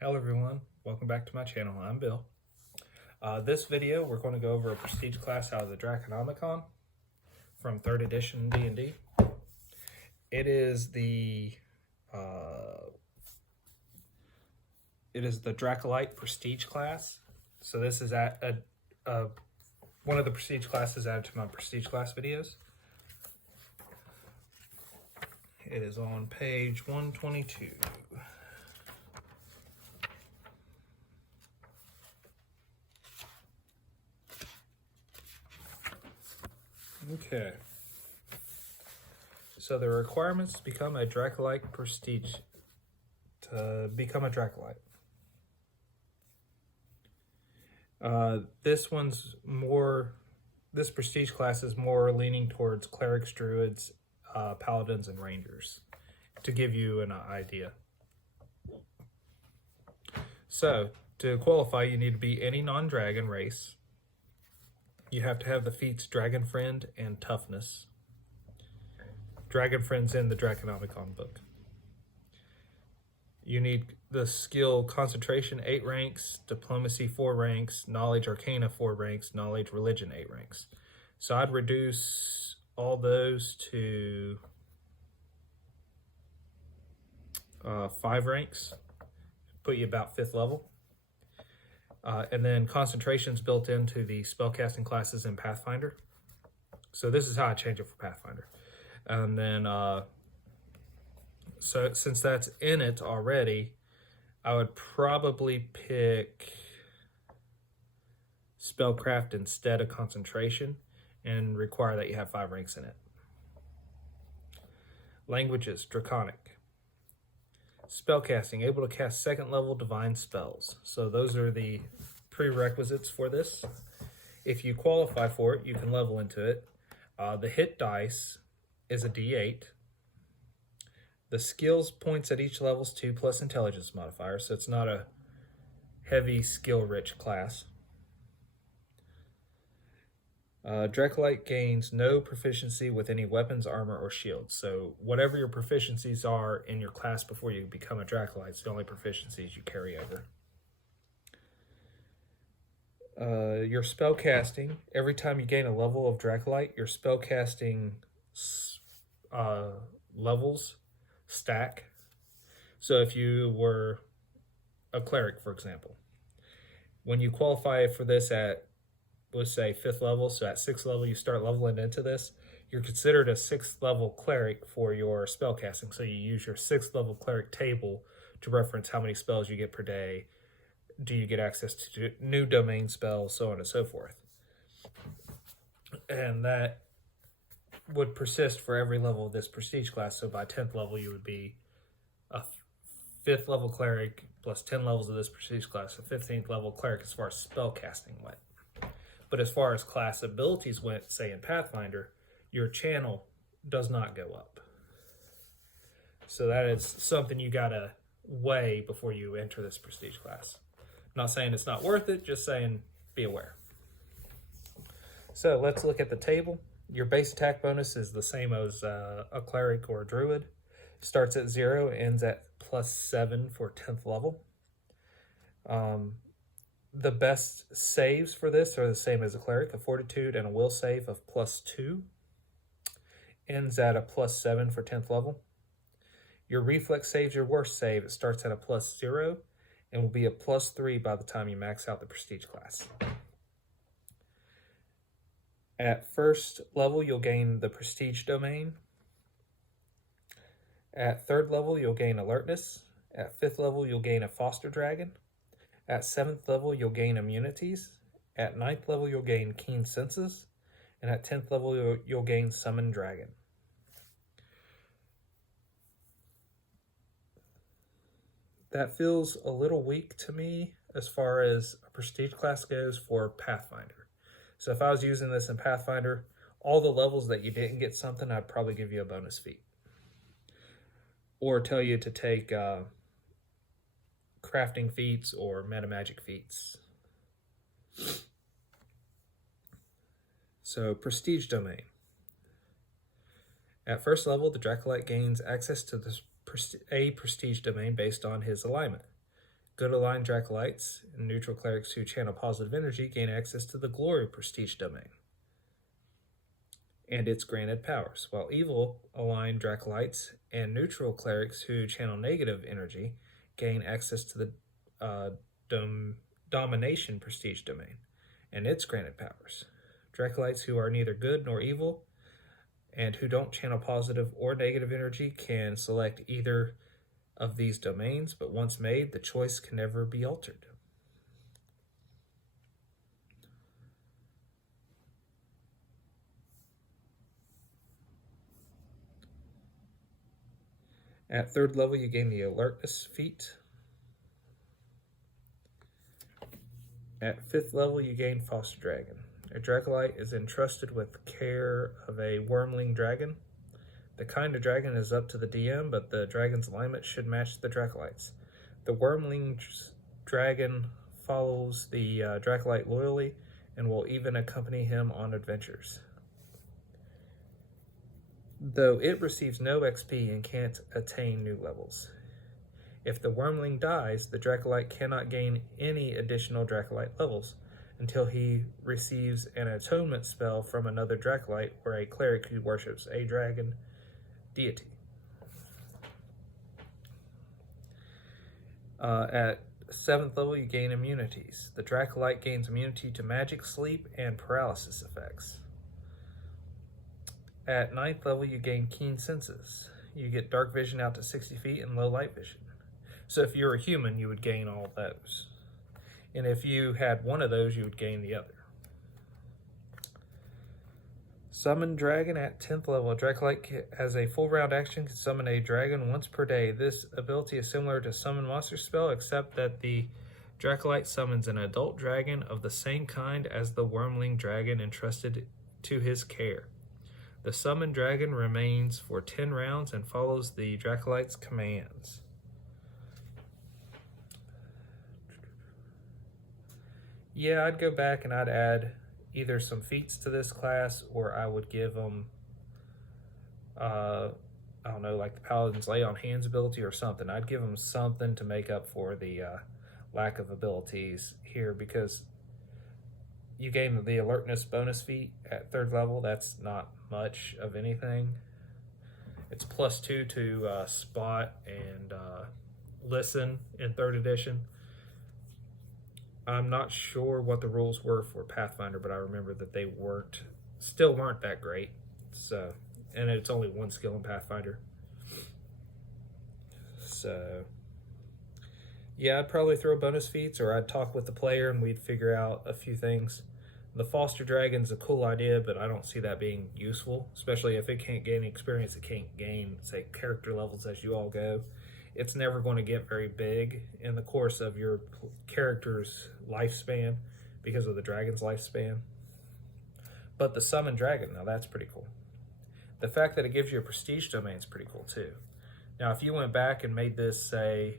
Hello everyone, welcome back to my channel. I'm Bill. This video we're going to go over a prestige class out of the Draconomicon from 3rd edition D&D. It is the Dracolyte prestige class. So this is one of the prestige classes added to my prestige class videos. It is on page 122. Okay. So the requirements to become a Dracolyte prestige, to become a Dracolyte. This prestige class is more leaning towards clerics, druids, paladins, and rangers, to give you an idea. So to qualify, you need to be any non-dragon race. You have to have the feats Dragon Friend and Toughness. Dragon Friend's in the Draconomicon book. You need the skill Concentration 8 ranks, Diplomacy 4 ranks, Knowledge Arcana 4 ranks, Knowledge Religion 8 ranks. So I'd reduce all those to 5 ranks, put you about 5th level. And then Concentration's built into the spellcasting classes in Pathfinder. So this is how I change it for Pathfinder. And then, so since that's in it already, I would probably pick Spellcraft instead of Concentration and require that you have 5 ranks in it. Languages, Draconic. Spellcasting, able to cast 2nd level divine spells. So those are the prerequisites for this. If you qualify for it, you can level into it. The hit dice is a D8. The skills points at each level is 2 plus intelligence modifier, so it's not a heavy skill-rich class. Dracolyte gains no proficiency with any weapons, armor, or shields. So whatever your proficiencies are in your class before you become a Dracolyte, it's the only proficiencies you carry over. Your spellcasting, every time you gain a level of Dracolyte, your spellcasting levels stack. So if you were a cleric, for example, when you qualify for this at, let's say, 5th level, so at 6th level you start leveling into this, you're considered a 6th level cleric for your spellcasting. So you use your 6th level cleric table to reference how many spells you get per day, do you get access to new domain spells, so on and so forth. And that would persist for every level of this prestige class. So by 10th level you would be a 5th level cleric plus 10 levels of this prestige class, a 15th level cleric as far as spellcasting went. But as far as class abilities went, say in Pathfinder, your channel does not go up. So that is something you gotta weigh before you enter this prestige class. I'm not saying it's not worth it, just saying be aware. So let's look at the table. Your base attack bonus is the same as a cleric or a druid. Starts at 0, ends at +7 for 10th level. The best saves for this are the same as a cleric, a fortitude and a will save of +2. Ends at a +7 for 10th level. Your reflex saves your worst save. It starts at a +0 and will be a +3 by the time you max out the prestige class. At 1st level, you'll gain the prestige domain. At 3rd level, you'll gain alertness. At 5th level, you'll gain a foster dragon. At 7th level, you'll gain immunities. At 9th level, you'll gain keen senses. And at 10th level, you'll gain summon dragon. That feels a little weak to me as far as a prestige class goes for Pathfinder. So if I was using this in Pathfinder, all the levels that you didn't get something, I'd probably give you a bonus feat. Or tell you to take crafting feats or metamagic feats. So prestige domain. At 1st level, the Dracolyte gains access to a prestige domain based on his alignment. Good aligned Dracolytes and neutral clerics who channel positive energy gain access to the glory prestige domain and its granted powers, while evil aligned Dracolytes and neutral clerics who channel negative energy gain access to the domination prestige domain and its granted powers. Dracolytes who are neither good nor evil and who don't channel positive or negative energy can select either of these domains, but once made, the choice can never be altered. At 3rd level, you gain the Alertness feat. At 5th level, you gain Foster Dragon. A Dracolyte is entrusted with care of a wormling dragon. The kind of dragon is up to the DM, but the dragon's alignment should match the Dracolyte's. The wormling dragon follows the Dracolyte loyally and will even accompany him on adventures. Though it receives no XP and can't attain new levels. If the wormling dies, the Dracolyte cannot gain any additional Dracolyte levels until he receives an atonement spell from another Dracolyte or a cleric who worships a dragon deity. At 7th level, you gain immunities. The Dracolyte gains immunity to magic, sleep, and paralysis effects. At 9th level, you gain keen senses. You get dark vision out to 60 feet and low light vision. So if you're a human, you would gain all those. And if you had one of those, you would gain the other. Summon Dragon at 10th level. A Dracolyte as a full round action can summon a dragon once per day. This ability is similar to Summon Monster spell, except that the Dracolyte summons an adult dragon of the same kind as the wormling dragon entrusted to his care. The summoned dragon remains for 10 rounds and follows the Dracolyte's commands. Yeah, I'd go back and I'd add either some feats to this class, or I would give them, I don't know, like the Paladin's Lay on Hands ability or something. I'd give them something to make up for the lack of abilities here, because you gain the Alertness bonus feat at 3rd level. That's not much of anything. It's +2 to Spot and Listen in 3rd edition. I'm not sure what the rules were for Pathfinder, but I remember that they still weren't that great. So, and it's only one skill in Pathfinder. So, yeah, I'd probably throw bonus feats, or I'd talk with the player and we'd figure out a few things. The Foster Dragon's a cool idea, but I don't see that being useful, especially if it can't gain experience, it can't gain, say, character levels as you all go. It's never going to get very big in the course of your character's lifespan because of the dragon's lifespan. But the Summon Dragon, now that's pretty cool. The fact that it gives you a prestige domain is pretty cool too. Now, if you went back and made this, say,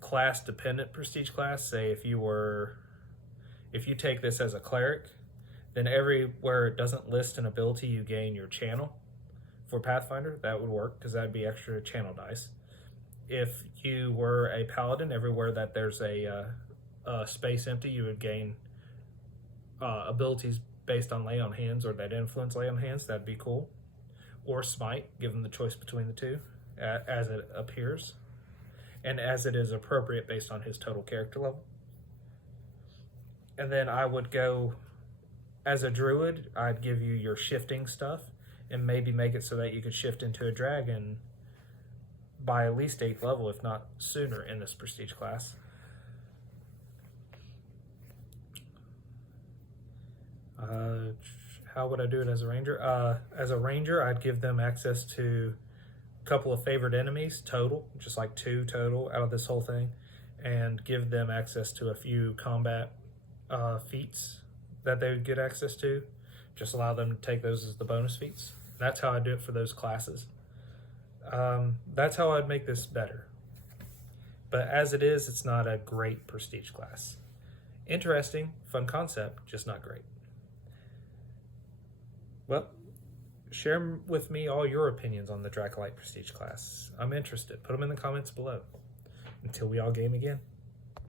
class-dependent prestige class, say if you take this as a cleric, then everywhere it doesn't list an ability, you gain your channel. For Pathfinder, that would work because that'd be extra channel dice. If you were a paladin, everywhere that there's a space empty, you would gain abilities based on Lay on Hands or that influence Lay on Hands. That'd be cool. Or Smite, give them the choice between the two as it appears and as it is appropriate based on his total character level. And then I would go, as a druid, I'd give you your shifting stuff and maybe make it so that you could shift into a dragon by at least 8th level, if not sooner, in this prestige class. How would I do it as a ranger? As a ranger, I'd give them access to a couple of favorite enemies, total, just like 2 total out of this whole thing, and give them access to a few combat feats that they would get access to. Just allow them to take those as the bonus feats. That's how I do it for those classes. That's how I'd make this better. But as it is, it's not a great prestige class. Interesting, fun concept, just not great. Well, share with me all your opinions on the Dracolyte prestige class. I'm interested. Put them in the comments below. Until we all game again.